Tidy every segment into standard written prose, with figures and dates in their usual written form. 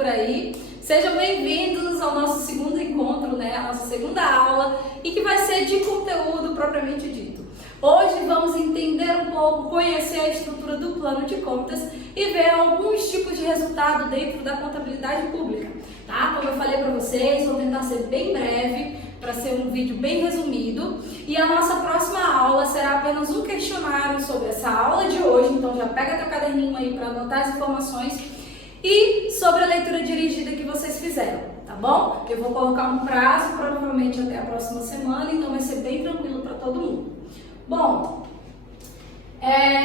por aí. Sejam bem-vindos ao nosso segundo encontro, né? A nossa segunda aula, e que vai ser de conteúdo propriamente dito. Hoje vamos entender um pouco, conhecer a estrutura do plano de contas e ver alguns tipos de resultado dentro da contabilidade pública, tá? Como eu falei para vocês, vou tentar ser bem breve, para ser um vídeo bem resumido, e a nossa próxima aula será apenas um questionário sobre essa aula de hoje, então já pega teu caderninho aí para anotar as informações, e sobre a leitura dirigida que vocês fizeram, tá bom? Eu vou colocar um prazo, provavelmente até a próxima semana, então vai ser bem tranquilo para todo mundo. Bom,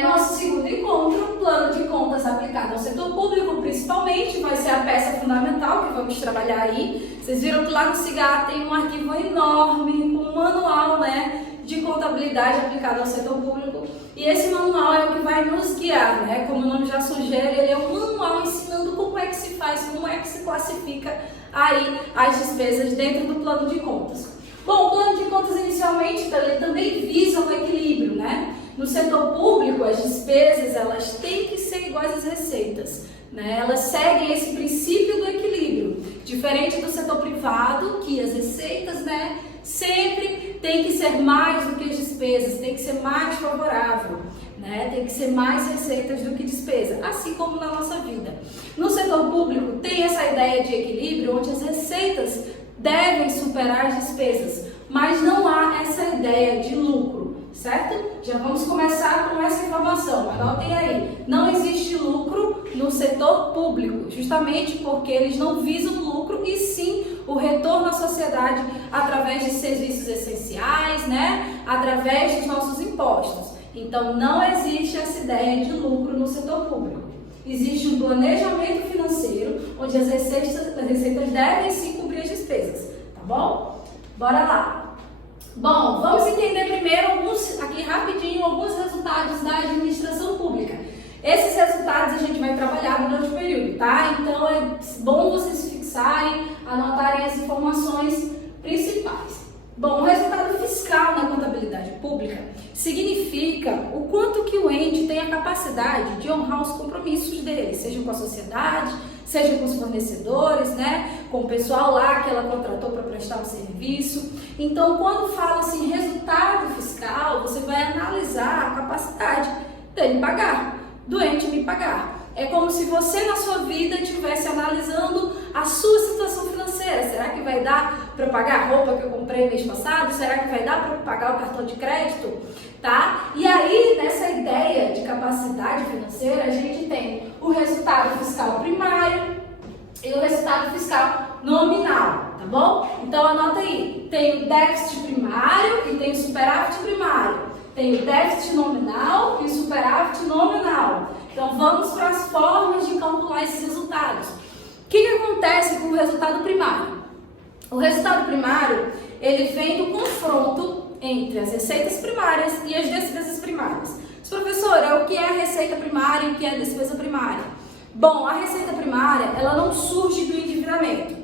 nosso segundo encontro, plano de contas aplicado ao setor público, principalmente, vai ser a peça fundamental que vamos trabalhar aí. Vocês viram que lá no CIGAR tem um arquivo enorme, com um manual, né, de contabilidade aplicada ao setor público. E esse manual é o que vai nos guiar, né? Como o nome já sugere, ele é um manual ensinando como é que se faz, como é que se classifica aí as despesas dentro do plano de contas. Bom, o plano de contas inicialmente ele também visa o equilíbrio, né? No setor público, as despesas elas têm que ser iguais às receitas, né? Elas seguem esse princípio do equilíbrio, diferente do setor privado, que as receitas, né, sempre tem que ser mais do que as despesas, tem que ser mais favorável, né? Tem que ser mais receitas do que despesa, assim como na nossa vida. No setor público tem essa ideia de equilíbrio, onde as receitas devem superar as despesas, mas não há essa ideia de lucro, certo? Já vamos começar com essa informação, anotem aí. Não existe lucro no setor público, justamente porque eles não visam lucro e sim o retorno à sociedade através de serviços essenciais, né? Através dos nossos impostos. Então não existe essa ideia de lucro no setor público. Existe um planejamento financeiro, onde as receitas devem sim cobrir as despesas, tá bom? Bora lá! Bom, vamos entender primeiro aqui rapidinho, alguns resultados da administração pública. Esses resultados a gente vai trabalhar durante o período, tá? Então é bom vocês se fixarem, anotarem as informações principais. Bom, o resultado fiscal na contabilidade pública significa o quanto que o ente tem a capacidade de honrar os compromissos dele, seja com a sociedade, seja com os fornecedores, né, com o pessoal lá que ela contratou para prestar um serviço. Então, quando fala-se em resultado fiscal, você vai analisar a capacidade dele pagar, do ente me pagar. É como se você na sua vida estivesse analisando a sua situação financeira. Será que vai dar para pagar a roupa que eu comprei mês passado? Será que vai dar para pagar o cartão de crédito? Tá? E aí, nessa ideia de capacidade financeira, a gente tem o resultado fiscal primário e o resultado fiscal nominal, tá bom? Então, anota aí. Tem o déficit primário e tem o superávit primário. Tem o déficit nominal e o superávit nominal. Então, vamos para as formas de calcular esses resultados. O que acontece com o resultado primário? O resultado primário, ele vem do confronto entre as receitas primárias e as despesas primárias. Mas, professora, o que é a receita primária e o que é a despesa primária? Bom, a receita primária, ela não surge do endividamento,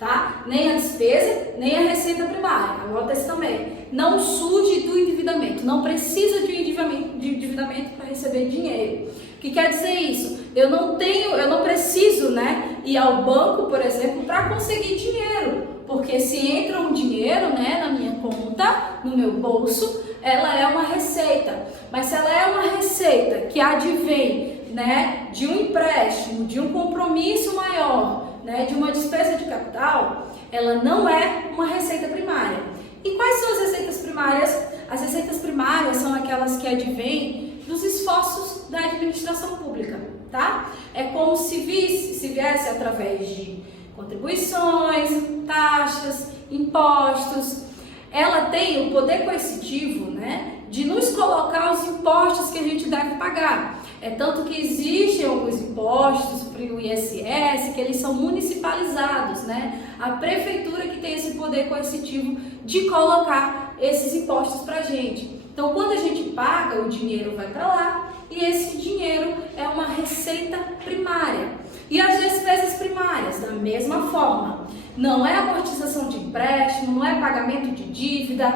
tá? Nem a despesa, nem a receita primária. Anota isso também. Não surge do endividamento, não precisa de endividamento para receber dinheiro. O que quer dizer isso? Eu não preciso, né, ir ao banco, por exemplo, para conseguir dinheiro, porque se entra um dinheiro, né, na minha conta, no meu bolso, ela é uma receita. Mas se ela é uma receita que advém, né, de um empréstimo, de um compromisso maior, né, de uma despesa de capital, ela não é uma receita primária. E quais são as receitas primárias? As receitas primárias são aquelas que advêm dos esforços da administração pública, tá? É como se viesse através de contribuições, taxas, impostos. Ela tem o poder coercitivo, né, de nos colocar os impostos que a gente deve pagar. É tanto que existem alguns impostos para o ISS que eles são municipalizados, né? A prefeitura que tem esse poder coercitivo de colocar esses impostos para a gente. Então, quando a gente paga, o dinheiro vai para lá e esse dinheiro é uma receita primária. E as despesas primárias, da mesma forma, não é amortização de empréstimo, não é pagamento de dívida,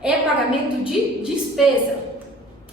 é pagamento de despesa.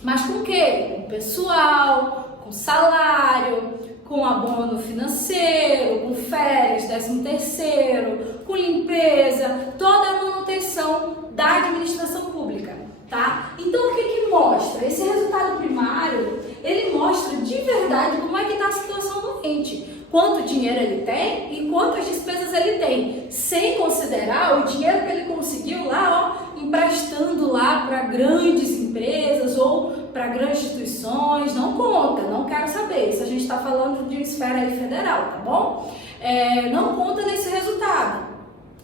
Mas com o quê? Com pessoal, com salário, com abono financeiro, com férias, 13º, com limpeza, toda a manutenção da administração pública, tá? Então o que que mostra? Esse resultado primário, ele mostra de verdade como é que está a situação do ente, quanto dinheiro ele tem e quantas despesas ele tem, sem considerar o dinheiro que ele conseguiu lá, ó, emprestando lá para grandes empresas ou para grandes instituições. Não conta, não quero saber, isso a gente está falando de esfera aí federal, tá bom? Não conta nesse resultado.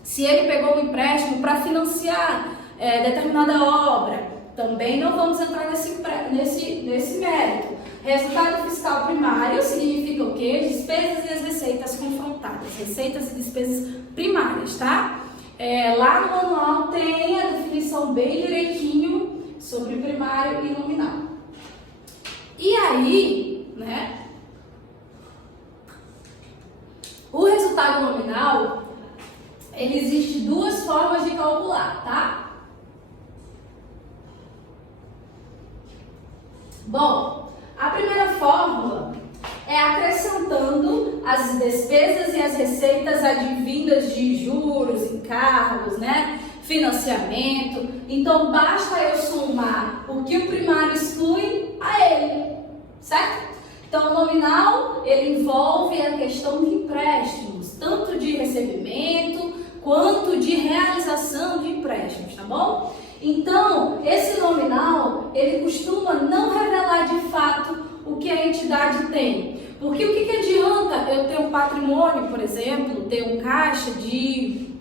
Se ele pegou um empréstimo para financiar determinada obra, também não vamos entrar nesse mérito. Resultado fiscal primário significa o quê? Despesas e as receitas confrontadas, receitas e despesas primárias, tá? Lá no manual tem a definição bem direitinho sobre primário e nominal. E aí, né? O resultado nominal, ele existe duas formas de calcular, tá? Bom, a primeira fórmula é acrescentando as despesas e as receitas advindas de juros, encargos, né? Financiamento. Então, basta eu somar o que o primário exclui a ele, certo? Então, o nominal, ele envolve a questão de empréstimos, tanto de recebimento quanto de realização de empréstimos, tá bom? Então, esse nominal, ele costuma não revelar de fato o que a entidade tem. Porque o que adianta eu ter um patrimônio, por exemplo, ter um caixa de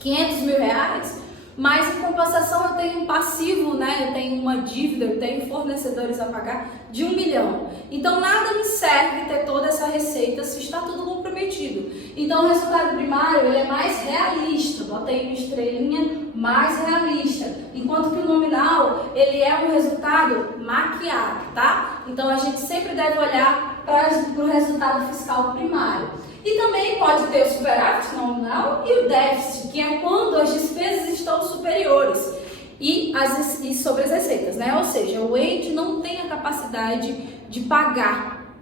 500 mil reais, mas em compensação eu tenho um passivo, né? Eu tenho uma dívida, eu tenho fornecedores a pagar de 1 milhão. Então nada me serve ter toda essa receita se está tudo comprometido. Então o resultado primário, ele é mais realista, bota aí uma estrelinha, mais realista. Enquanto que o nominal, ele é um resultado maquiado, tá? Então a gente sempre deve olhar para o resultado fiscal primário. E também pode ter o superávit nominal e o déficit, que é quando as despesas estão superiores e sobre as receitas, né? Ou seja, o ente não tem a capacidade de pagar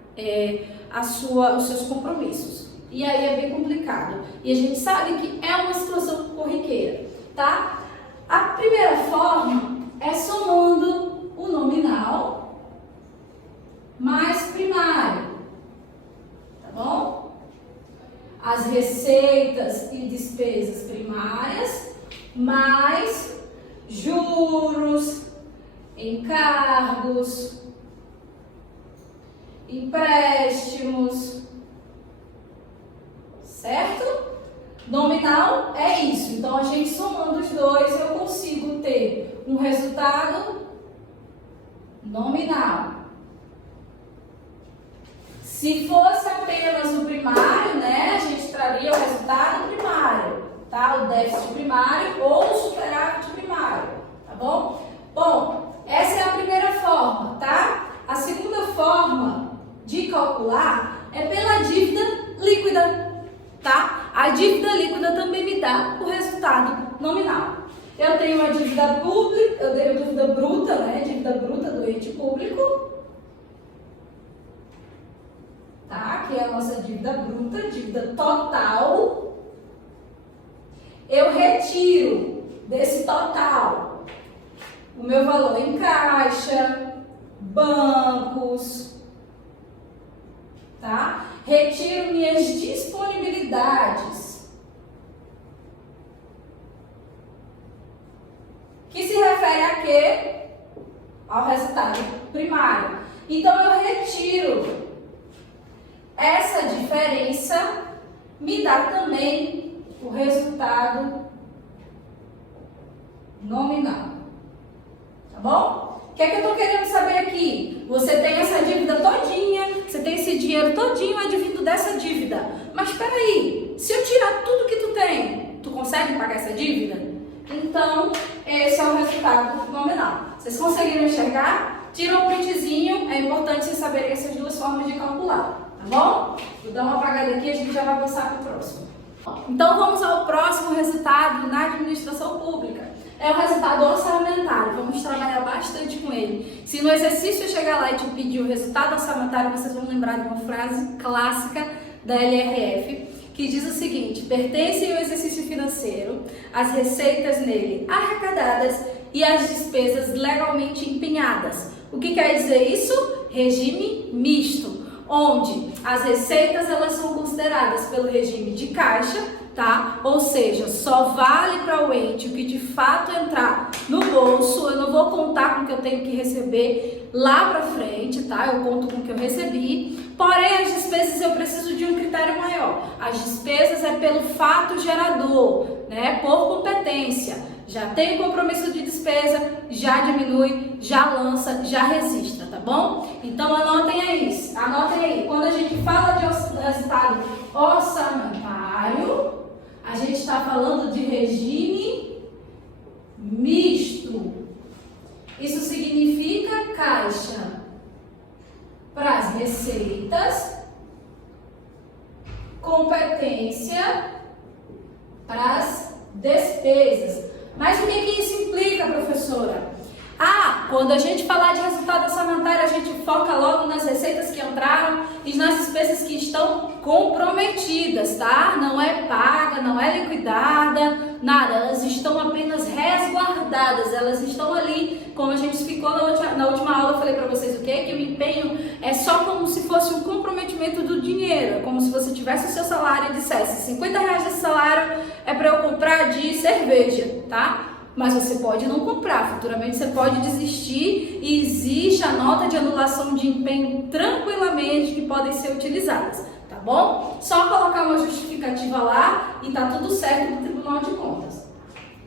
os seus compromissos. E aí é bem complicado. E a gente sabe que é uma situação corriqueira, tá? A primeira forma é somando o nominal mais primário, tá bom? As receitas e despesas primárias, mais juros, encargos, empréstimos, certo? Nominal é isso. Então, a gente somando os dois, eu consigo ter um resultado nominal. Se fosse apenas o primário, né, a gente traria o resultado primário, tá? O déficit primário ou o superávit primário, tá bom? Bom, essa é a primeira forma, tá? A segunda forma de calcular é pela dívida líquida, tá? A dívida líquida também me dá o resultado nominal. Eu tenho uma dívida pública, eu tenho a dívida bruta, né? Dívida bruta do ente público. Tá? Que é a nossa dívida bruta, dívida total. Eu retiro desse total o meu valor em caixa, bancos, tá? Retiro minhas disponibilidades, que se refere a quê? Ao resultado primário. Então eu retiro. Essa diferença me dá também o resultado nominal. Tá bom? O que é que eu estou querendo saber aqui? Você tem essa dívida todinha, você tem esse dinheiro todinho advindo dessa dívida. Mas espera aí, se eu tirar tudo que tu tem, tu consegue pagar essa dívida? Então, esse é o resultado nominal. Vocês conseguiram enxergar? Tira um printzinho, é importante vocês saberem essas duas formas de calcular. Tá bom? Vou dar uma apagada aqui e a gente já vai avançar para o próximo. Então vamos ao próximo resultado na administração pública. é o resultado orçamentário. Vamos trabalhar bastante com ele. Se no exercício eu chegar lá e te pedir o resultado orçamentário, vocês vão lembrar de uma frase clássica da LRF, que diz o seguinte: pertencem ao exercício financeiro as receitas nele arrecadadas e as despesas legalmente empenhadas. O que quer dizer isso? Regime misto, onde as receitas elas são consideradas pelo regime de caixa, tá? Ou seja, só vale para o ente o que de fato entrar no bolso. Eu não vou contar com o que eu tenho que receber lá para frente, tá? Eu conto com o que eu recebi. Porém, as despesas eu preciso de um critério maior. As despesas é pelo fato gerador, né? Por competência. Já tem o compromisso de despesa, já diminui, já lança, já registra, tá bom? Então anotem aí, quando a gente fala de resultado orçamentário, a gente está falando de regime misto. Isso significa caixa para as receitas, competência para as despesas. Mas o que isso implica, professora? Quando a gente falar de resultado orçamentário, a gente foca logo nas receitas que entraram e nas despesas que estão comprometidas, tá? Não é paga, não é liquidada, nada. Elas estão apenas resguardadas, elas estão ali, como a gente explicou na última aula, eu falei para vocês o quê? Que o empenho é só como se fosse um comprometimento do dinheiro. É como se você tivesse o seu salário e dissesse: R$50 desse salário é para eu comprar de cerveja, tá? Mas você pode não comprar, futuramente você pode desistir e existe a nota de anulação de empenho tranquilamente que podem ser utilizadas, tá bom? Só colocar uma justificativa lá e tá tudo certo no Tribunal de Contas.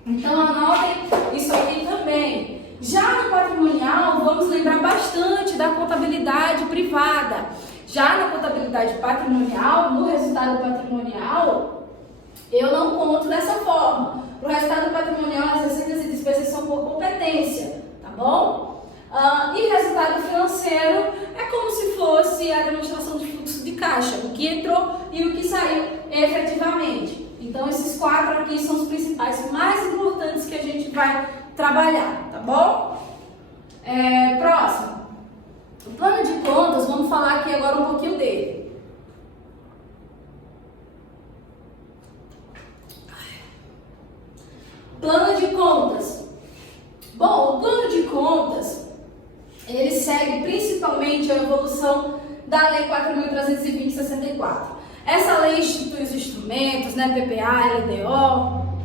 Então anotem isso aqui também. Já no patrimonial, vamos lembrar bastante da contabilidade privada. Já na contabilidade patrimonial, no resultado patrimonial, eu não conto dessa forma. O resultado patrimonial, as receitas e despesas são por competência, tá bom? E resultado financeiro é como se fosse a demonstração de fluxo de caixa, o que entrou e o que saiu efetivamente. Então, esses 4 aqui são os principais, mais importantes que a gente vai trabalhar, tá bom? Próximo. O plano de contas, vamos falar aqui agora um pouquinho dele. Plano de contas. Bom, o plano de contas, ele segue principalmente a evolução da Lei 4.320/64. Essa lei institui os instrumentos, né, PPA, LDO,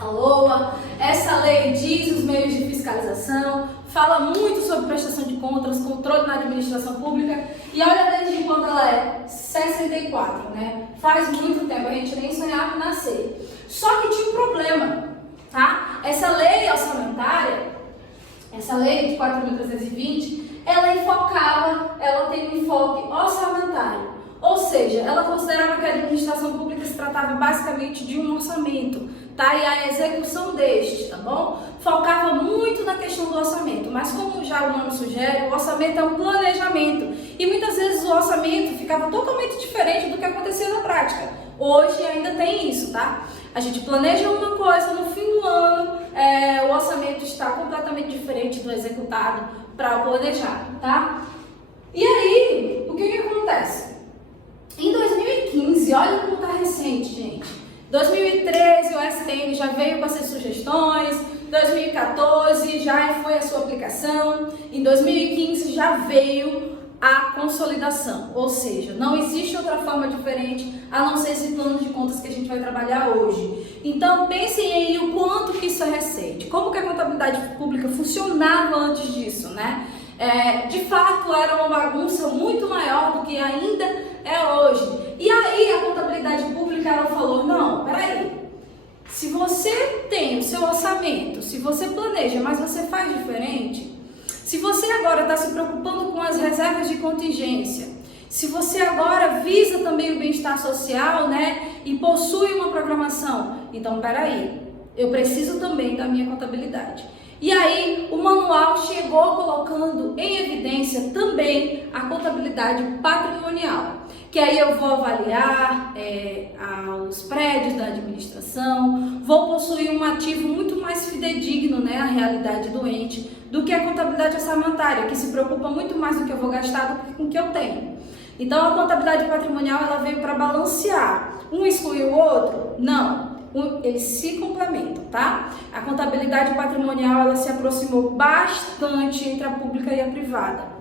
a LOA. Essa lei diz os meios de fiscalização, fala muito sobre prestação de contas, controle na administração pública. E olha desde quando ela é 64, né? Faz muito tempo, a gente nem sonhava em nascer. Só que tinha um problema. Tá? Essa lei orçamentária, essa lei de 4.320, ela tem um enfoque orçamentário. Ou seja, ela considerava que a administração pública se tratava basicamente de um orçamento, tá? E a execução destes, tá bom? Focava muito na questão do orçamento, mas como já o nome sugere, o orçamento é um planejamento. E muitas vezes o orçamento ficava totalmente diferente do que acontecia na prática. Hoje ainda tem isso, tá? A gente planeja uma coisa, no fim do ano, o orçamento está completamente diferente do executado para o planejado, tá? E aí, o que acontece? Em 2015, olha como tá recente, gente. 2013, o STN já veio com essas sugestões. 2014, já foi a sua aplicação. Em 2015, já veio a consolidação, ou seja, não existe outra forma diferente a não ser esse plano de contas que a gente vai trabalhar hoje. Então pensem aí o quanto que isso é recente, como que a contabilidade pública funcionava antes disso, né? De fato era uma bagunça muito maior do que ainda é hoje. E aí a contabilidade pública ela falou: não, peraí, se você tem o seu orçamento, se você planeja, mas você faz diferente, se você agora está se preocupando com as reservas de contingência, se você agora visa também o bem-estar social, né, e possui uma programação, então peraí, eu preciso também da minha contabilidade. E aí o manual chegou colocando em evidência também a contabilidade patrimonial. que aí eu vou avaliar os prédios da administração, vou possuir um ativo muito mais fidedigno, né, à realidade do ente, do que a contabilidade orçamentária, que se preocupa muito mais do que eu vou gastar do que com o que eu tenho. Então, a contabilidade patrimonial, ela veio para balancear. Um exclui o outro? Não. Eles se complementam, tá? A contabilidade patrimonial, ela se aproximou bastante entre a pública e a privada,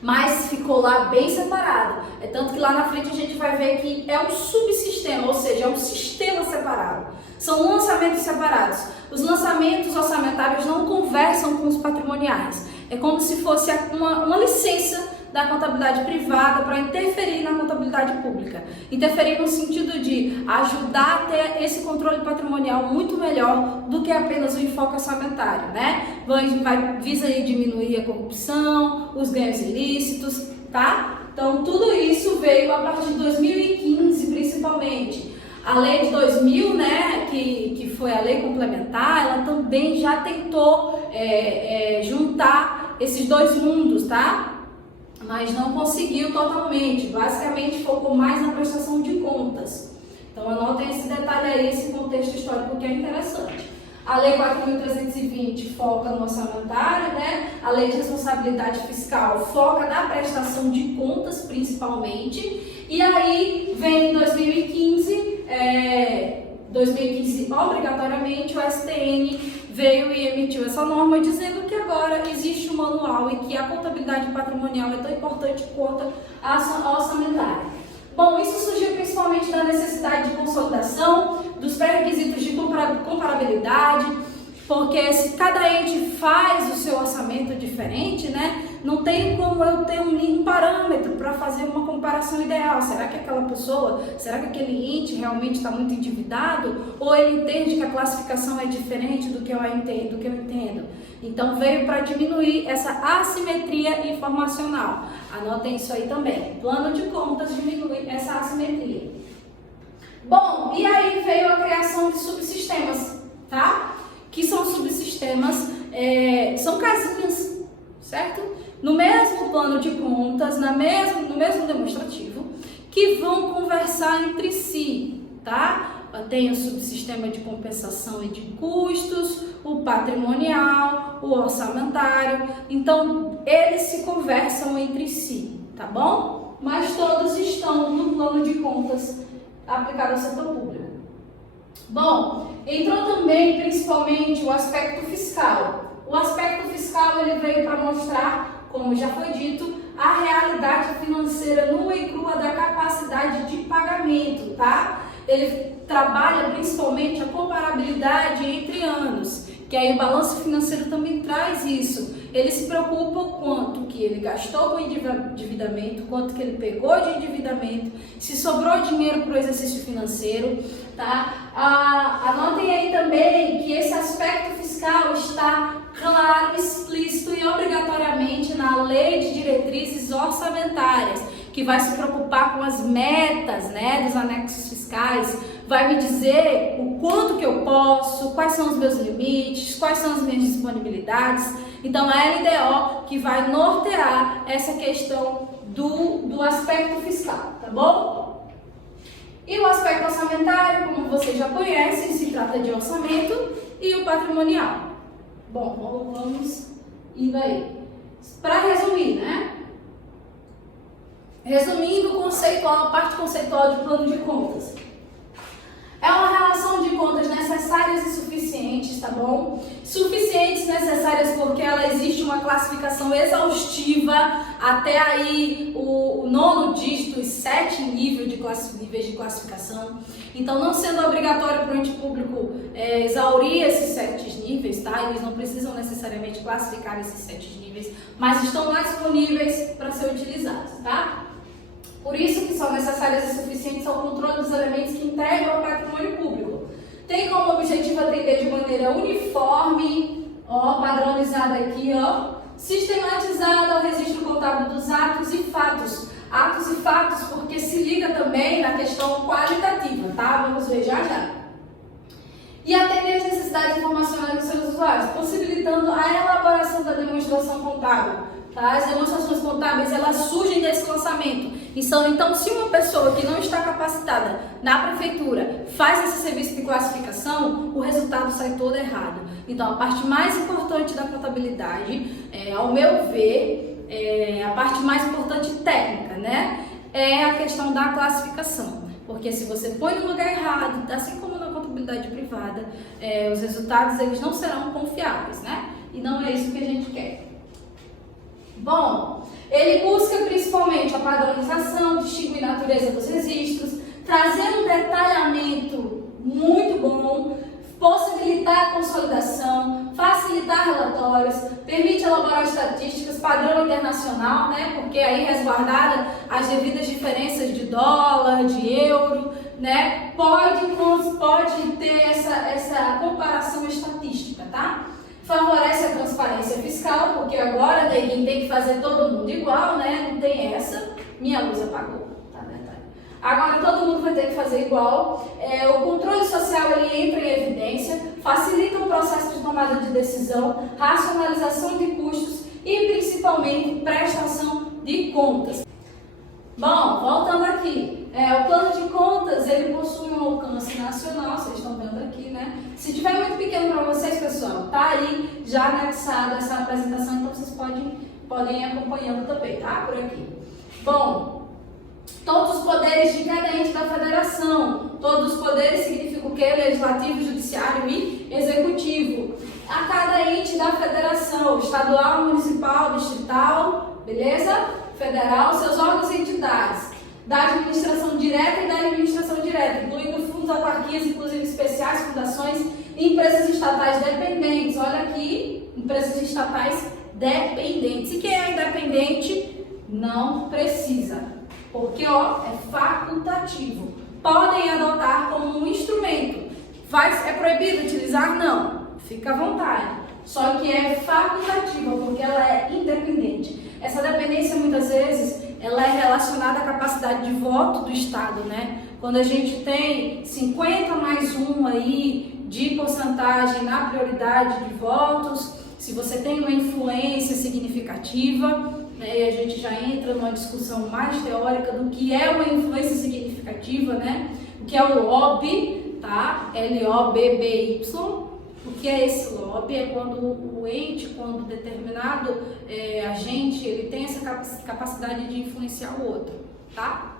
mas ficou lá bem separado. É tanto que lá na frente a gente vai ver que é um subsistema, ou seja, é um sistema separado. São lançamentos separados. Os lançamentos orçamentários não conversam com os patrimoniais. É como se fosse uma licença da contabilidade privada para interferir na contabilidade pública. Interferir no sentido de ajudar a ter esse controle patrimonial muito melhor do que apenas o enfoque orçamentário, né? Visa aí diminuir a corrupção, os ganhos ilícitos, tá? Então, tudo isso veio a partir de 2015, principalmente. A lei de 2000, né, que foi a lei complementar, ela também já tentou juntar esses dois mundos, tá? Mas não conseguiu totalmente, basicamente focou mais na prestação de contas. Então anotem esse detalhe aí, esse contexto histórico que é interessante. A Lei 4.320 foca no orçamentário, né? A Lei de Responsabilidade Fiscal foca na prestação de contas, principalmente. E aí vem em 2015, obrigatoriamente, o STN veio e emitiu essa norma dizendo que agora existe um manual e que a contabilidade patrimonial é tão importante quanto a orçamentária. Bom, isso surgiu principalmente da necessidade de consolidação dos pré-requisitos de comparabilidade, porque se cada ente faz o seu orçamento diferente, né, não tem como eu ter um parâmetro para fazer uma comparação ideal. Será que aquela pessoa, será que aquele ente realmente está muito endividado? Ou ele entende que a classificação é diferente do que eu entendo? Então veio para diminuir essa assimetria informacional. Anotem isso aí também. Plano de contas diminui essa assimetria. Bom, e aí veio a criação de subsistemas, tá? Que são subsistemas, são casinhas, certo? No mesmo plano de contas, no mesmo demonstrativo, que vão conversar entre si, tá? Tem o subsistema de compensação e de custos, o patrimonial, o orçamentário. Então, eles se conversam entre si, tá bom? Mas todos estão no plano de contas aplicado ao setor público. Bom, entrou também principalmente o aspecto fiscal. O aspecto fiscal ele veio para mostrar, como já foi dito, a realidade financeira nua e crua da capacidade de pagamento, tá? Ele trabalha principalmente a comparabilidade entre anos, que aí o balanço financeiro também traz isso. Ele se preocupa o quanto que ele gastou com endividamento, quanto que ele pegou de endividamento, se sobrou dinheiro para o exercício financeiro, tá? Anotem aí também que esse aspecto fiscal está claro, explícito e obrigatoriamente na Lei de Diretrizes Orçamentárias, que vai se preocupar com as metas, né, dos anexos fiscais, vai me dizer o quanto que eu posso, quais são os meus limites, quais são as minhas disponibilidades. Então, é a LDO que vai nortear essa questão do aspecto fiscal, tá bom? E o aspecto orçamentário, como vocês já conhecem, se trata de orçamento e o patrimonial. Bom, vamos indo aí. Para resumir, né? Resumindo a parte conceitual de plano de contas. É uma relação de contas necessárias e suficientes, tá bom? Suficientes, necessárias, porque ela existe uma classificação exaustiva, até aí o nono dígito e 7 níveis de classificação. Então, não sendo obrigatório para o ente público exaurir esses 7 níveis, tá? Eles não precisam necessariamente classificar esses 7 níveis, mas estão lá disponíveis para ser utilizados, tá? Por isso que são necessárias e suficientes ao controle dos elementos que integram o patrimônio público. Tem como objetivo atender de maneira uniforme, padronizada aqui, sistematizada ao registro contábil dos atos e fatos. Atos e fatos porque se liga também na questão qualitativa, tá? Vamos ver já já. E atender as necessidades informacionais dos seus usuários, possibilitando a elaboração da demonstração contábil tá? As demonstrações contábeis, elas surgem desse lançamento. Então, se uma pessoa que não está capacitada na prefeitura faz esse serviço de classificação, o resultado sai todo errado. Então, a parte mais importante da contabilidade, ao meu ver, a parte mais importante técnica, né? É a questão da classificação. Porque se você põe no lugar errado, assim como na contabilidade privada, os resultados eles não serão confiáveis, né? E não é isso que a gente quer. Bom, ele busca principalmente a padronização, distinguir a natureza dos registros, trazer um detalhamento muito bom, possibilitar a consolidação, facilitar relatórios, permite elaborar estatísticas, padrão internacional, né? Porque aí resguardada as devidas diferenças de dólar, de euro, né? Pode ter essa comparação estatística, tá? Favorece a transparência fiscal, porque agora ninguém tem que fazer todo mundo igual, né? Não tem essa. Minha luz apagou, tá? Agora todo mundo vai ter que fazer igual. O controle social ele entra em evidência, facilita o processo de tomada de decisão, racionalização de custos e principalmente prestação de contas. Bom, voltando aqui, o plano de contas ele possui um alcance nacional, vocês estão vendo aqui, né? Se tiver muito pequeno para vocês, pessoal, tá aí já anexado essa apresentação, então vocês podem ir acompanhando também, tá? Por aqui. Bom, todos os poderes de cada ente da federação, todos os poderes significa o quê? Legislativo, judiciário e executivo. A cada ente da federação, estadual, municipal, distrital, beleza? Federal, seus órgãos e entidades, da administração direta e da administração direta, incluindo fundos, autarquias, inclusive especiais, fundações e empresas estatais dependentes. Olha aqui, empresas estatais dependentes. E quem é independente não precisa, porque é facultativo. Podem adotar como um instrumento. É proibido utilizar? Não. Fica à vontade. Só que é facultativa, porque ela é independente. Essa dependência, muitas vezes, ela é relacionada à capacidade de voto do Estado, né? Quando a gente tem 50 mais 1 aí de porcentagem na prioridade de votos, se você tem uma influência significativa, né, e a gente já entra numa discussão mais teórica do que é uma influência significativa, né? O que é o lobby, tá? L-O-B-B-Y. O que é esse lobby? É quando o ente, quando determinado agente, ele tem essa capacidade de influenciar o outro, tá?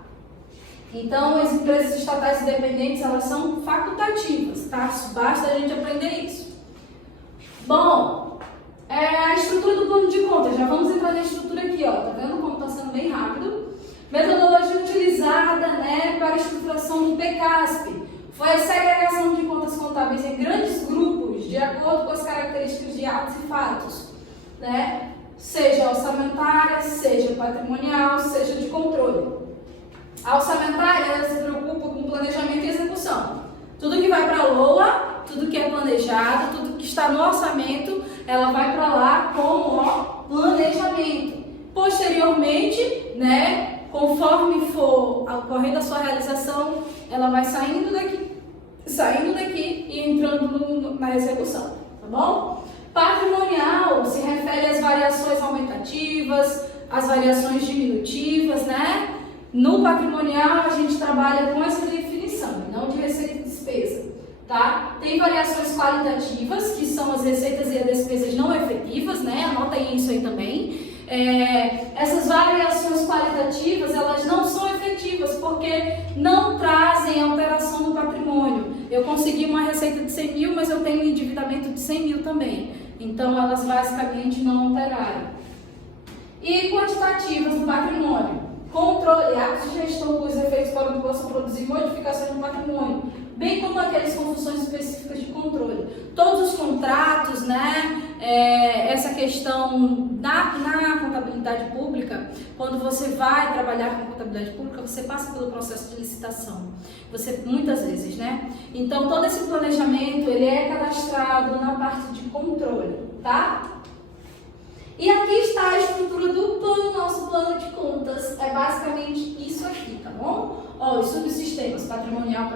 Então, as empresas estatais independentes, elas são facultativas, tá? Basta a gente aprender isso. Bom, a estrutura do plano de contas, já vamos entrar na estrutura aqui, ó, tá vendo como tá sendo bem rápido? Metodologia utilizada, né, para a estruturação do PCASP. Foi a segregação de contas contábeis em grandes grupos, de acordo com as características de atos e fatos, né? Seja orçamentária, seja patrimonial, seja de controle. A orçamentária, ela se preocupa com planejamento e execução. Tudo que vai para a LOA, tudo que é planejado, tudo que está no orçamento, ela vai para lá como planejamento. Posteriormente, né, conforme for ocorrendo a sua realização, ela vai saindo daqui e entrando na execução, tá bom? Patrimonial se refere às variações aumentativas, às variações diminutivas, né? No patrimonial a gente trabalha com essa definição, não de receita e despesa, tá? Tem variações qualitativas, que são as receitas e as despesas não efetivas, né? Anota aí isso aí também. Essas variações qualitativas, elas não são efetivas porque não trazem alteração no patrimônio. Eu consegui uma receita de 100 mil, mas eu tenho um endividamento de 100 mil também. Então, elas basicamente não alteraram. E quantitativas do patrimônio. Controle, atos de gestão cujos efeitos possam produzir modificações no patrimônio, bem como aquelas com funções específicas de controle. Todos os contratos, né? Essa questão na contabilidade pública, quando você vai trabalhar com contabilidade pública, você passa pelo processo de licitação. Muitas vezes, né? Então, todo esse planejamento, ele é cadastrado na parte de controle, tá? E aqui está a estrutura do plano, nosso plano de contas. É basicamente isso aqui, tá bom? Ó, os subsistemas patrimonial,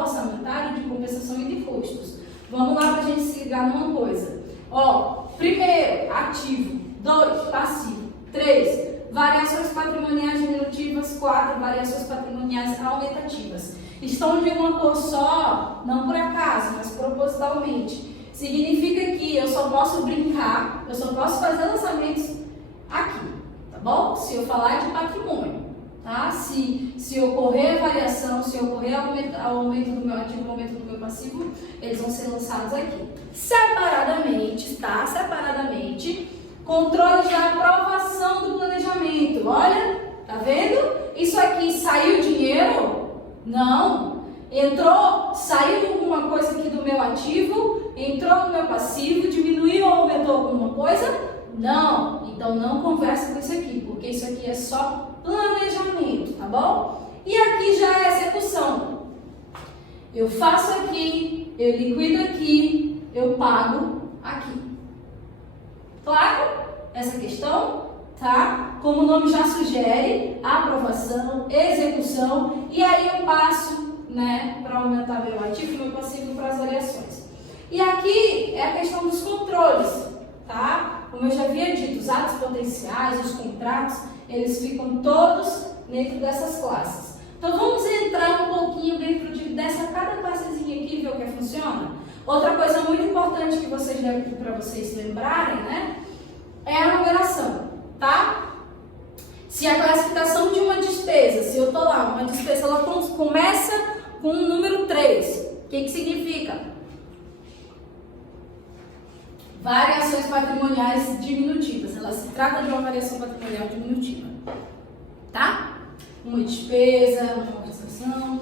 orçamentário, de compensação e de custos. Vamos lá para a gente se ligar numa coisa. Ó, primeiro, ativo. 2, passivo. 3, variações patrimoniais diminutivas. 4, variações patrimoniais aumentativas. Estão de uma cor só, não por acaso, mas propositalmente. Significa que eu só posso brincar, eu só posso fazer lançamentos aqui, tá bom? Se eu falar de patrimônio, tá? Se ocorrer variação, se ocorrer aumento do meu ativo, aumento do meu passivo, eles vão ser lançados aqui. Separadamente, tá? Separadamente, controle da aprovação do planejamento. Olha, tá vendo? Isso aqui saiu dinheiro? Não. Saiu alguma coisa aqui do meu ativo, entrou no meu passivo, diminuiu ou aumentou alguma coisa? Não. Então não conversa com isso aqui, porque isso aqui é só planejamento, tá bom? E aqui já é execução. Eu faço aqui, eu liquido aqui, eu pago aqui. Claro? Essa questão, tá? Como o nome já sugere, aprovação, execução, e aí eu passo, né, para aumentar meu ativo e meu passivo para as variações. E aqui é a questão dos controles, tá? Como eu já havia dito, os atos potenciais, os contratos, eles ficam todos dentro dessas classes. Então vamos entrar um pouquinho dentro dessa cada classezinha aqui e ver o que funciona. Outra coisa muito importante que vocês devem para vocês lembrarem, né, é a numeração, tá? Se a classificação de uma despesa, se eu tô lá, uma despesa, ela começa com o número 3, o que significa? Variações patrimoniais diminutivas. Ela se trata de uma variação patrimonial diminutiva, tá? Uma despesa, uma amortização.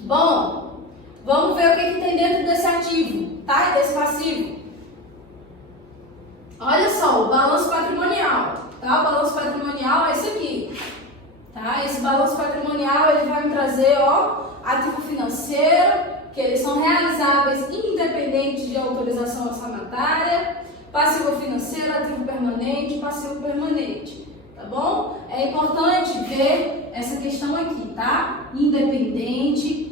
Bom, vamos ver o que tem dentro desse ativo, tá? E desse passivo. Olha só, o balanço patrimonial, tá? O balanço patrimonial é esse aqui, tá? Esse balanço patrimonial, ele vai me trazer, ó, ativo financeiro, que eles são realizáveis independente de autorização orçamentária, passivo financeiro, ativo permanente, passivo permanente, tá bom? É importante ver essa questão aqui, tá? Independente,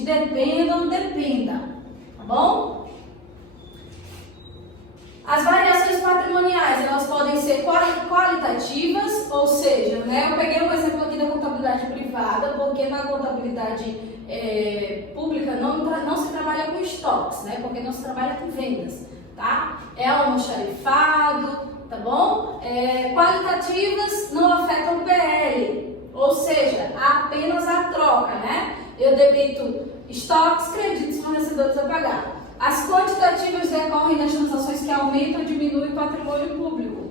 dependam, dependa, tá bom? As variações patrimoniais, elas podem ser qualitativas, ou seja, né, eu peguei um exemplo aqui da contabilidade privada, porque na contabilidade pública não se trabalha com estoques, né, porque não se trabalha com vendas, tá? É almoxarifado, tá bom? Qualitativas não afetam o PL, ou seja, apenas a troca, né? Eu debito estoques, créditos, fornecedores a pagar. As quantitativas decorrem das transações que aumentam ou diminuem o patrimônio público.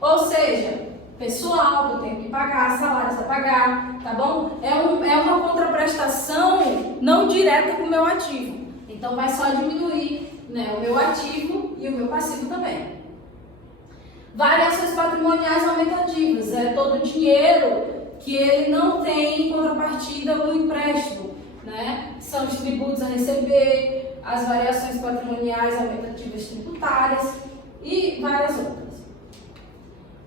Ou seja, pessoal que eu tenho que pagar, salários a pagar, tá bom? É uma contraprestação não direta com o meu ativo. Então vai só diminuir, né, o meu ativo e o meu passivo também. Variações patrimoniais aumentativas. É todo o dinheiro que ele não tem contrapartida no empréstimo, né? São os tributos a receber, as variações patrimoniais aumentativas tributárias e várias outras.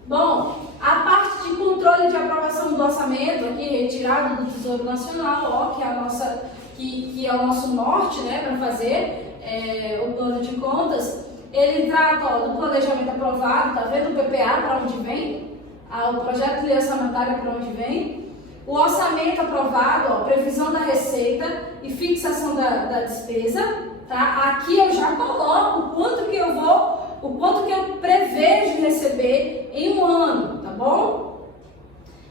Bom, a parte de controle de aprovação do orçamento, aqui retirado do Tesouro Nacional, ó, que é o nosso norte, né, para fazer o plano de contas, ele trata, ó, do planejamento aprovado, tá vendo o PPA para onde vem? O projeto de lei orçamentária para onde vem? O orçamento aprovado, ó, previsão da receita e fixação da despesa, tá? Aqui eu já coloco o quanto que eu prevejo receber em um ano, tá bom?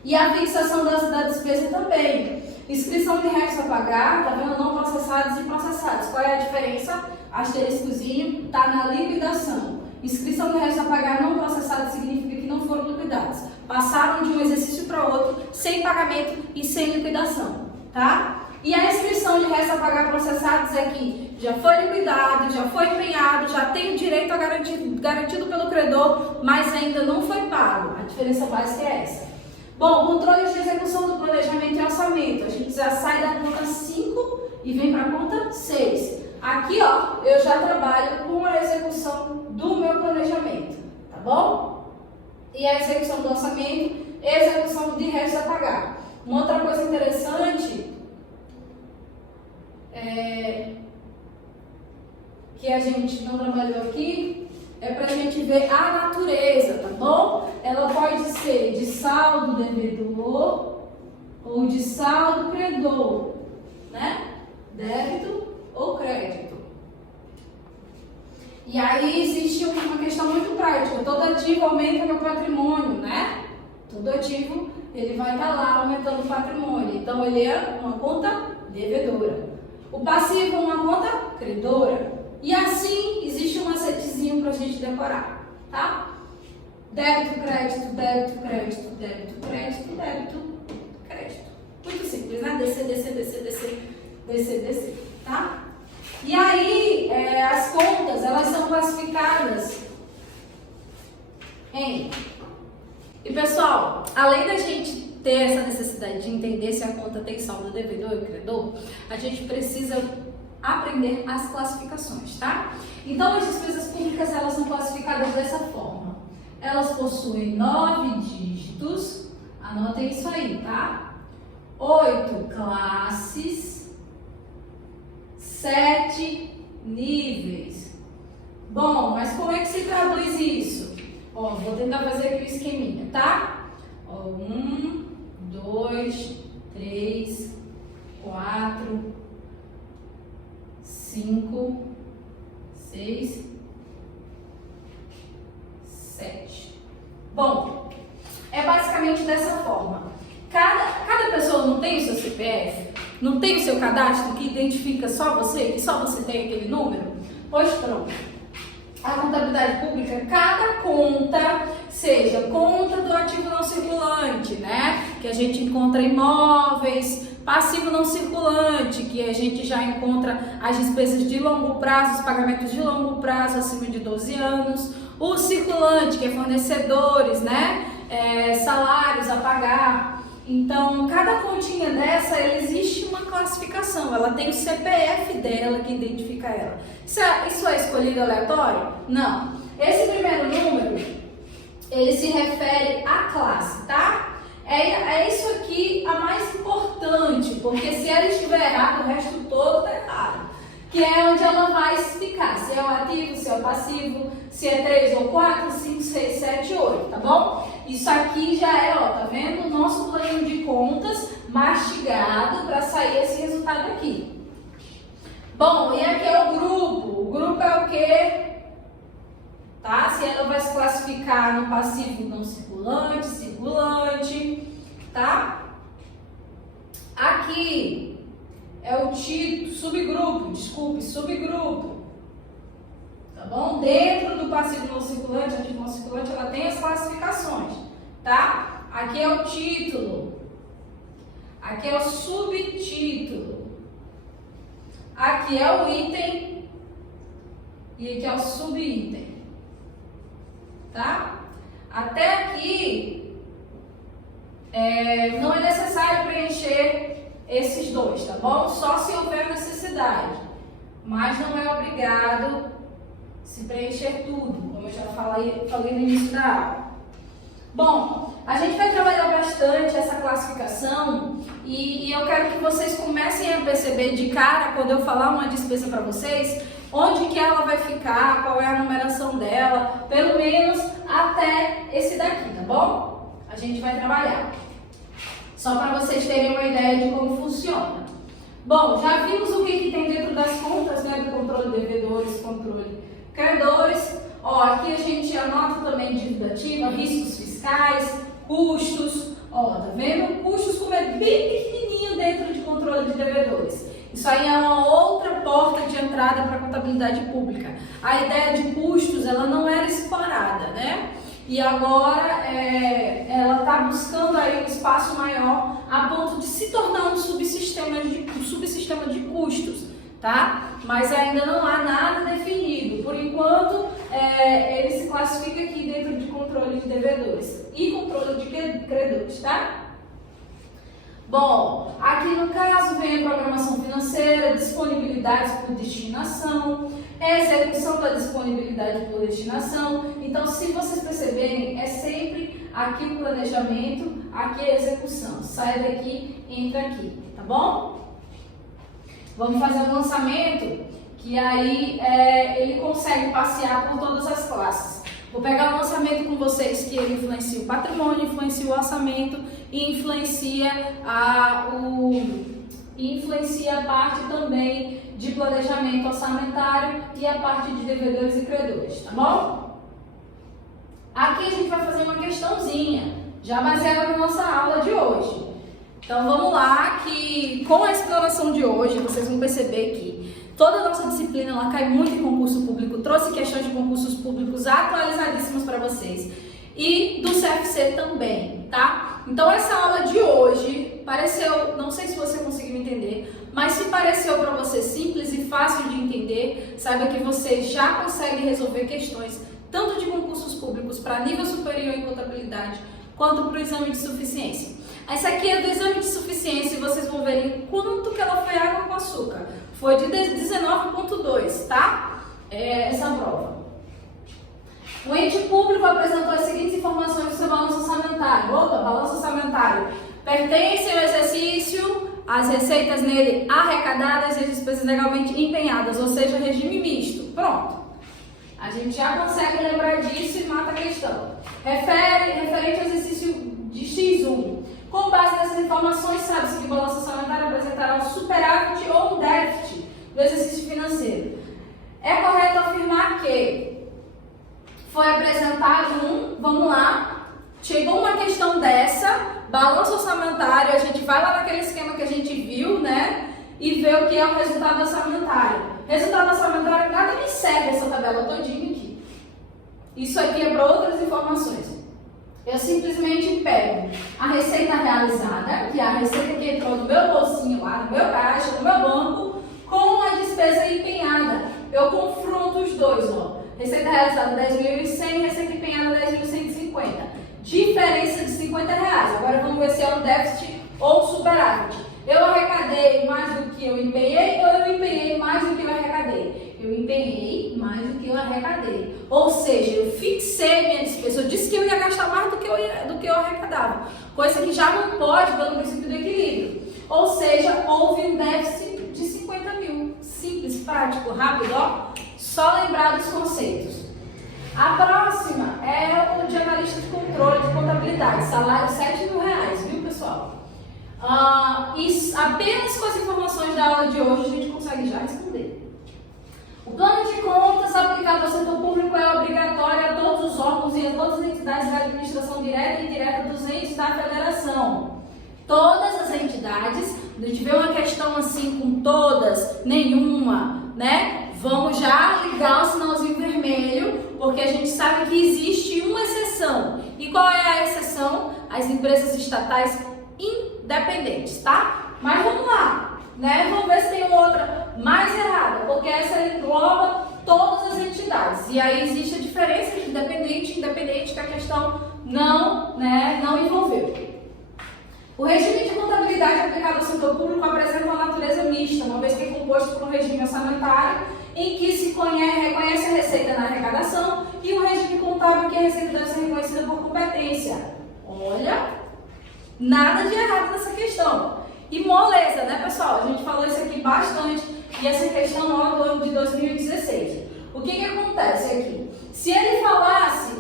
E a fixação da despesa também. Inscrição de réus a pagar, tá vendo? Não processados e processados. Qual é a diferença? Asteriscozinho, tá na liquidação. Inscrição de réus a pagar não processados significa que não foram liquidados. Passaram de um exercício para outro sem pagamento e sem liquidação, tá? E a inscrição de réus a pagar processados é que já foi liquidado, já foi empenhado, já tem o direito a garantido pelo credor, mas ainda não foi pago. A diferença básica é essa. Bom, controle de execução do planejamento e orçamento. A gente já sai da conta 5 e vem para a conta 6. Aqui, ó, eu já trabalho com a execução do meu planejamento, tá bom? E a execução do orçamento e a execução de réus a pagar. Uma outra coisa interessante que a gente não trabalhou aqui é para a gente ver a natureza, tá bom? Ela pode ser de saldo devedor ou de saldo credor, né? Débito ou crédito. E aí existe uma questão muito prática. Todo ativo aumenta meu patrimônio, né? Todo ativo, ele vai estar lá aumentando o patrimônio. Então, ele é uma conta devedora. O passivo é uma conta credora. E assim, existe um macetezinho para a gente decorar, tá? Débito, crédito, débito, crédito, débito, crédito, débito, crédito. Muito simples, né? Descer, descer, descer, descer, descer, descer, tá? E aí, as contas, elas são classificadas em... E pessoal, além da gente ter essa necessidade de entender se a conta tem saldo devedor e credor, a gente precisa aprender as classificações, tá? Então, as despesas públicas, elas são classificadas dessa forma. Elas possuem 9 dígitos, anotem isso aí, tá? 8 classes, 7 níveis. Bom, mas como é que se traduz isso? Ó, vou tentar fazer aqui o esqueminha, tá? Ó, 1, 2, 3, 4, 5, 6, 7. Bom, é basicamente dessa forma. Cada pessoa não tem o seu CPF? Não tem o seu cadastro que identifica só você? Que só você tem aquele número? Pois pronto. A contabilidade pública, cada conta, seja conta do ativo não circulante, né? Que a gente encontra imóveis, passivo não circulante, que a gente já encontra as despesas de longo prazo, os pagamentos de longo prazo acima de 12 anos. O circulante, que é fornecedores, né? Salários a pagar. Então, cada continha dessa, existe uma classificação, ela tem o CPF dela que identifica ela. Isso é escolhido aleatório? Não. Esse primeiro número, ele se refere à classe, tá? É isso aqui a mais importante, porque se ela estiver errada, o resto todo está errado. Que é onde ela vai explicar se é o ativo, se é o passivo, se é 3 ou 4, 5, 6, 7, 8, tá bom? Isso aqui já é, ó, tá vendo? O nosso plano de contas mastigado para sair esse resultado aqui. Bom, e aqui é o grupo. O grupo é o quê? Tá? Se ela vai se classificar no passivo não circulante, circulante, tá? Aqui é o título, subgrupo. Tá bom? Dentro do passivo não circulante, ativo não circulante, ela tem as classificações, tá? Aqui é o título. Aqui é o subtítulo. Aqui é o item. E aqui é o subitem. Tá? Até aqui, não é necessário preencher esses dois, tá bom? Só se houver necessidade. Mas não é obrigado se preencher tudo, como eu já falei no início da aula. Bom, a gente vai trabalhar bastante essa classificação e eu quero que vocês comecem a perceber de cara, quando eu falar uma despesa para vocês, onde que ela vai ficar, qual é a numeração dela, pelo menos até esse daqui, tá bom? A gente vai trabalhar. Só para vocês terem uma ideia de como funciona. Bom, já vimos o que tem dentro das contas, né, do controle de devedores, controle credores. Ó, aqui a gente anota também dívida ativa, riscos fiscais, custos. Ó, tá vendo? Custos como é bem pequenininho dentro de controle de devedores. Isso aí é uma outra porta de entrada para a contabilidade pública. A ideia de custos, ela não era explorada, né? E agora ela está buscando aí um espaço maior a ponto de se tornar um subsistema de custos, tá? Mas ainda não há nada definido. Por enquanto, ele se classifica aqui dentro de controle de devedores e controle de credores, tá? Bom, aqui no caso vem a programação financeira, disponibilidades por destinação, execução da disponibilidade por destinação. Então, se vocês perceberem, é sempre aqui o planejamento, aqui a execução. Sai daqui, entra aqui, tá bom? Vamos fazer um lançamento que aí ele consegue passear por todas as classes. Vou pegar um lançamento com vocês que ele influencia o patrimônio, influencia o orçamento e influencia a parte também de planejamento orçamentário e a parte de devedores e credores, tá bom? Aqui a gente vai fazer uma questãozinha, já baseada na nossa aula de hoje. Então vamos lá, que com a explanação de hoje vocês vão perceber que toda a nossa disciplina ela cai muito em concurso público, trouxe questões de concursos públicos atualizadíssimas para vocês e do CFC também, tá? Então essa aula de hoje pareceu, não sei se você conseguiu entender, mas se pareceu para você simples e fácil de entender, saiba que você já consegue resolver questões tanto de concursos públicos para nível superior em contabilidade, quanto para o exame de suficiência. Essa aqui é do exame de suficiência e vocês vão ver quanto que ela foi água com açúcar. Foi de 19,2, tá? Essa prova. O ente público apresentou as seguintes informações do seu balanço orçamentário. Balanço orçamentário. Pertence ao exercício as receitas nele arrecadadas e as despesas legalmente empenhadas, ou seja, regime misto. Pronto. A gente já consegue lembrar disso e mata a questão. Referente ao exercício de X1. Com base nessas informações, sabe-se que o balanço orçamentário apresentará um superávit ou um déficit do exercício financeiro. É correto afirmar que foi apresentado vamos lá, chegou uma questão dessa, balanço orçamentário, a gente vai lá naquele esquema que a gente viu, né? E vê o que é o resultado orçamentário. Resultado orçamentário, nada me serve essa tabela todinha aqui. Isso aqui é para outras informações. Eu simplesmente pego a receita realizada, que é a receita que entrou no meu bolsinho lá, no meu caixa, no meu banco, com a despesa empenhada. Eu confronto os dois, ó. Receita realizada 10.100, receita empenhada 10.150. Diferença de R$50. Agora vamos ver se é um déficit ou um superávit. Eu arrecadei mais do que eu empenhei ou eu empenhei mais do que eu arrecadei? Eu empenhei mais do que eu arrecadei. Ou seja, eu fixei minha despesa. Eu disse que eu ia gastar mais do que eu arrecadava. Coisa que já não pode pelo princípio do equilíbrio. Ou seja, houve um déficit de 50 mil. Simples, prático, rápido, ó. Só lembrar dos conceitos. A próxima é o de analista de controle de contabilidade. Salário R$7.000, viu, pessoal? Apenas com as informações da aula de hoje a gente consegue já responder. O plano de contas aplicado ao setor público é obrigatório a todos os órgãos e a todas as entidades da administração direta e indireta dos entes da federação. Todas as entidades, a gente vê uma questão assim com todas, nenhuma, né? Vamos já ligar o sinalzinho vermelho, porque a gente sabe que existe uma exceção. E qual é a exceção? As empresas estatais independentes, tá? Mas vamos lá, né? Vamos ver se tem outra mais errada, porque essa engloba todas as entidades. E aí existe a diferença de independente e independente que a questão não envolveu. O regime de contabilidade aplicado ao setor público apresenta uma natureza mista, uma vez que é composto por um regime orçamentário em que se reconhece a receita na arrecadação e um regime contábil que a receita deve ser reconhecida por competência. Olha, nada de errado nessa questão. E moleza, né, pessoal? A gente falou isso aqui bastante e essa questão lá do ano de 2016. O que acontece aqui? Se ele falasse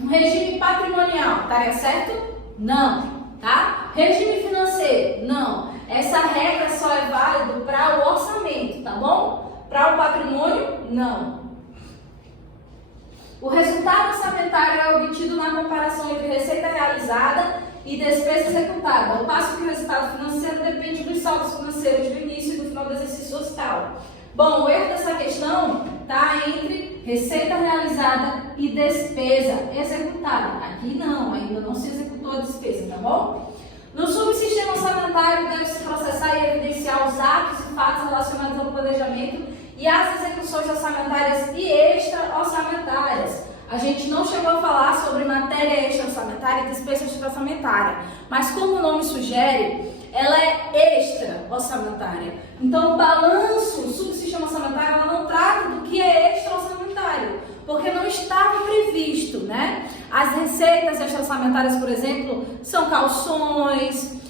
um regime patrimonial, estaria certo? Não. Tá? Regime financeiro, não. Essa regra só é válida para o orçamento, tá bom? Para o patrimônio, não. O resultado orçamentário é obtido na comparação entre receita realizada e despesa executada, ao passo que o resultado financeiro depende dos saldos financeiros do início e do final do exercício fiscal. Bom, o erro dessa questão está entre receita realizada e despesa executada. Aqui não, ainda não se executou a despesa, tá bom? No subsistema orçamentário deve-se processar e evidenciar os atos e fatos relacionados ao planejamento e às execuções orçamentárias e extra-orçamentárias. A gente não chegou a falar sobre matéria extra-orçamentária e despesa extra-orçamentária, mas como o nome sugere, ela é extra-orçamentária. Então, o balanço, o subsistema orçamentário, ela não trata do que é extra-orçamentário, porque não estava previsto, né? As receitas extra-orçamentárias, por exemplo, são calções,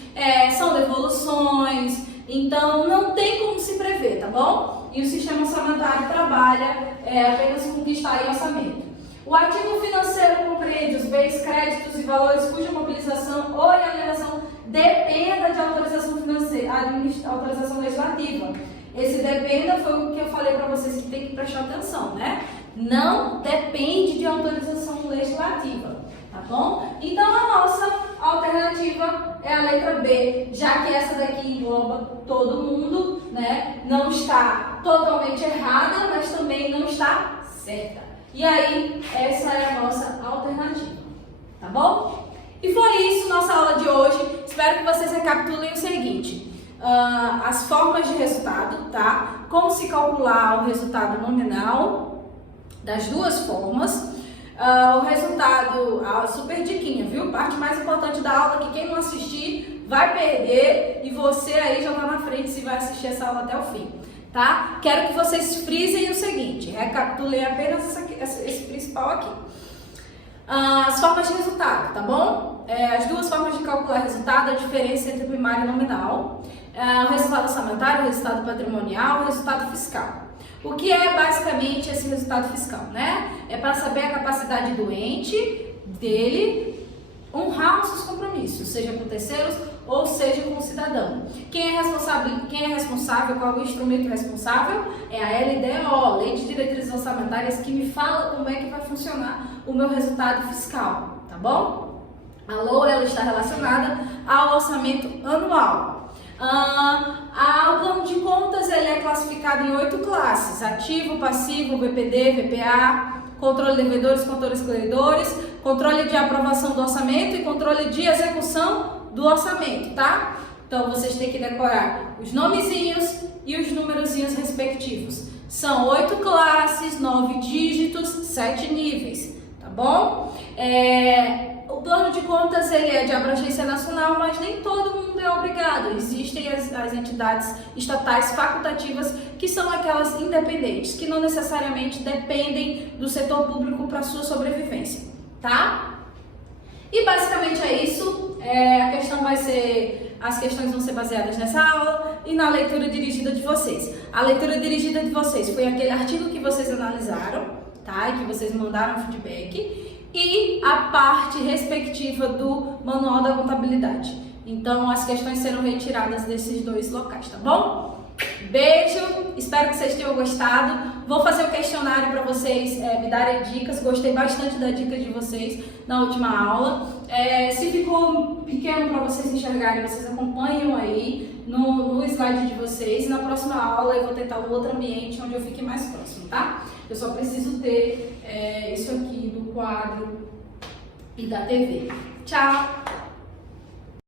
são devoluções, então não tem como se prever, tá bom? e o sistema orçamentário trabalha apenas com o que está em orçamento. O ativo financeiro compreende os bens, créditos e valores cuja mobilização ou alienação dependa de autorização financeira, autorização legislativa. Esse dependa foi o que eu falei para vocês que tem que prestar atenção, né? Não depende de autorização legislativa, tá bom? Então a nossa alternativa é a letra B, já que essa daqui engloba todo mundo, né? Não está totalmente errada, mas também não está certa. E aí, essa é a nossa alternativa, tá bom? E foi isso nossa aula de hoje. Espero que vocês recapitulem o seguinte. As formas de resultado, tá? Como se calcular o resultado nominal das duas formas. O resultado, super diquinha, viu? Parte mais importante da aula, que quem não assistir vai perder e você aí já tá na frente se vai assistir essa aula até o fim, tá? Quero que vocês frisem o seguinte, recapitulem apenas esse principal aqui. As formas de resultado, tá bom? As duas formas de calcular resultado, a diferença entre primário e nominal. O resultado orçamentário, o resultado patrimonial, o resultado fiscal. O que é basicamente esse resultado fiscal, né? É para saber a capacidade do ente dele honrar os seus compromissos, seja com terceiros ou seja com o cidadão. Quem é responsável, qual é o instrumento responsável? É a LDO, Lei de Diretrizes Orçamentárias, que me fala como é que vai funcionar o meu resultado fiscal, tá bom? A LOA, ela está relacionada ao orçamento anual. O plano de contas ele é classificado em 8 classes: ativo, passivo, VPD, VPA, controle de devedores, controle de credores, controle de aprovação do orçamento e controle de execução do orçamento, tá? Então vocês têm que decorar os nomezinhos e os numerozinhos respectivos. São 8 classes, 9 dígitos, 7 níveis, tá bom? O plano de contas ele é de abrangência nacional, mas nem todo mundo é obrigado. Existem as entidades estatais facultativas, que são aquelas independentes, que não necessariamente dependem do setor público para sua sobrevivência, tá? E basicamente é isso. As questões vão ser baseadas nessa aula e na leitura dirigida de vocês. A leitura dirigida de vocês foi aquele artigo que vocês analisaram, tá? E que vocês mandaram feedback. E a parte respectiva do Manual da Contabilidade. Então, as questões serão retiradas desses 2 locais, tá bom? Beijo, espero que vocês tenham gostado. Vou fazer um questionário para vocês me darem dicas. Gostei bastante da dica de vocês na última aula. Se ficou pequeno para vocês enxergarem, vocês acompanham aí no slide de vocês. Na próxima aula eu vou tentar um outro ambiente onde eu fique mais próximo, tá? Eu só preciso ter isso aqui do quadro e da TV. Tchau!